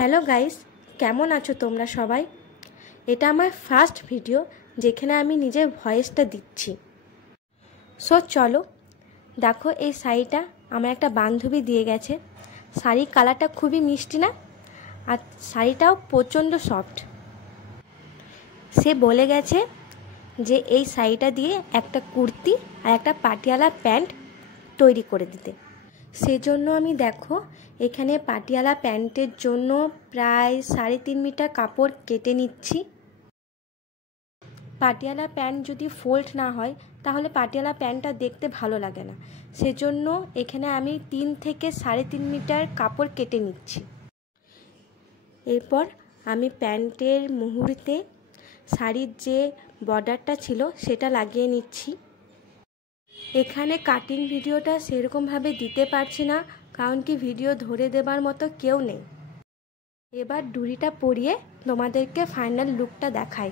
Hello guys, কেমন আছো তোমরা সবাই? এটা আমার ফার্স্ট ভিডিও যেখানে আমি নিজের ভয়েসটা দিচ্ছি। সো চলো দেখো, এই শাড়িটা আমার একটা বান্ধবী দিয়ে গেছে। শাড়ির কালারটা খুবই মিষ্টি না? আর শাড়িটাও প্রচণ্ড সফট। সে বলে গেছে যে এই শাড়িটা দিয়ে একটা কুর্তি আর একটা পাটিয়ালা প্যান্ট তৈরি করে দিতে। সেজন্য আমি দেখো এখানে পাটিয়ালা প্যান্টের জন্য প্রায় 3.5 মিটার কাপড় কেটে নিচ্ছি। পাটিয়ালা প্যান্ট যদি ফোল্ড না হয় তাহলে পাটিয়ালা প্যান্টটা দেখতে ভালো লাগে না। সেজন্য এখানে আমি 3 থেকে 3.5 মিটার কাপড় কেটে নিচ্ছি। এরপর আমি প্যান্টের মুহুরিতে শাড়ির যে বর্ডারটা ছিল সেটা লাগিয়ে নিচ্ছি। এখানে কাটিং ভিডিওটা সেরকমভাবে দিতে পারছি না, কারণ কি ভিডিও ধরে দেবার মতো কেউ নেই। এবার ডুরিটা পরিয়ে তোমাদেরকে ফাইনাল লুকটা দেখাই।